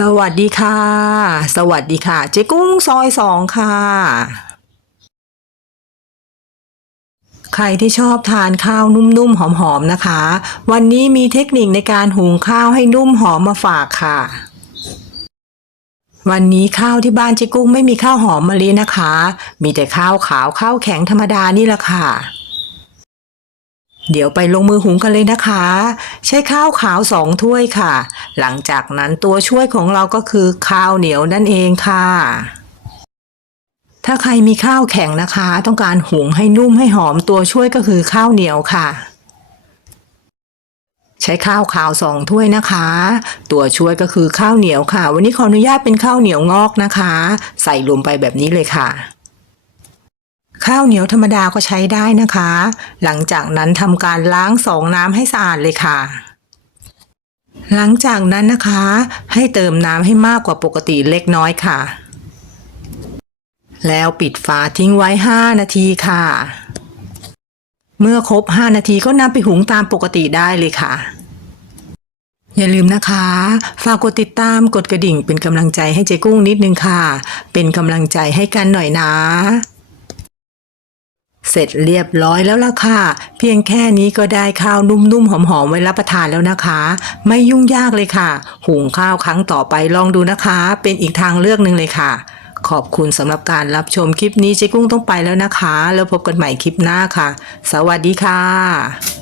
สวัสดีค่ะ สวัสดีค่ะ เจ๊กุ้งซอยสองค่ะ ใครที่ชอบทานข้าวนุ่มๆ หอมๆ นะคะ วันนี้มีเทคนิคในการหุงข้าวให้นุ่มหอมมาฝากค่ะ วันนี้ข้าวที่บ้านเจ๊กุ้งไม่มีข้าวหอมมะลินะคะ มีแต่ข้าวขาวข้าวแข็งธรรมดานี่แหละค่ะ เดี๋ยวไปลงมือหุงกันเลยนะคะ ใช้ข้าวขาวสองถ้วยค่ะ หลังจากนั้นตัวช่วยของเราก็คือข้าวเหนียวนั่นเองค่ะ ถ้าใครมีข้าวแข็งนะคะ ต้องการหุงให้นุ่มให้หอมตัวช่วยก็คือข้าวเหนียวค่ะ ใช้ข้าวขาวสองถ้วยนะคะ ตัวช่วยก็คือข้าวเหนียวค่ะ วันนี้ขออนุญาตเป็นข้าวเหนียวงอกนะคะ ใส่ลงไปแบบนี้เลยค่ะ ข้าวเหนียวธรรมดาก็ใช้ได้นะคะ หลังจากนั้นทำการล้างสองน้ำให้สะอาดเลยค่ะ หลังจากนั้นนะคะ ให้เติมน้ำให้มากกว่าปกติเล็กน้อยค่ะ แล้วปิดฝาทิ้งไว้ 5 นาทีค่ะ เมื่อครบ 5 นาทีก็นำไปหุงตามปกติได้เลยค่ะอย่าลืมนะคะ ฝากกดติดตามกดกระดิ่งเป็นกำลังใจให้เจ๊กุ้งนิดนึงค่ะ เป็นกำลังใจให้กันหน่อยนะ เสร็จเรียบร้อยแล้วล่ะค่ะ เพียงแค่นี้ก็ได้ข้าวนุ่มๆหอมๆไว้รับประทานแล้วนะคะ ไม่ยุ่งยากเลยค่ะหุงข้าวครั้งต่อไปลองดูนะคะ เป็นอีกทางเลือกหนึ่งเลยค่ะ ขอบคุณสำหรับการรับชมคลิปนี้เจ๊กุ้งต้องไปแล้วนะคะ แล้วพบกันใหม่คลิปหน้าค่ะ สวัสดีค่ะ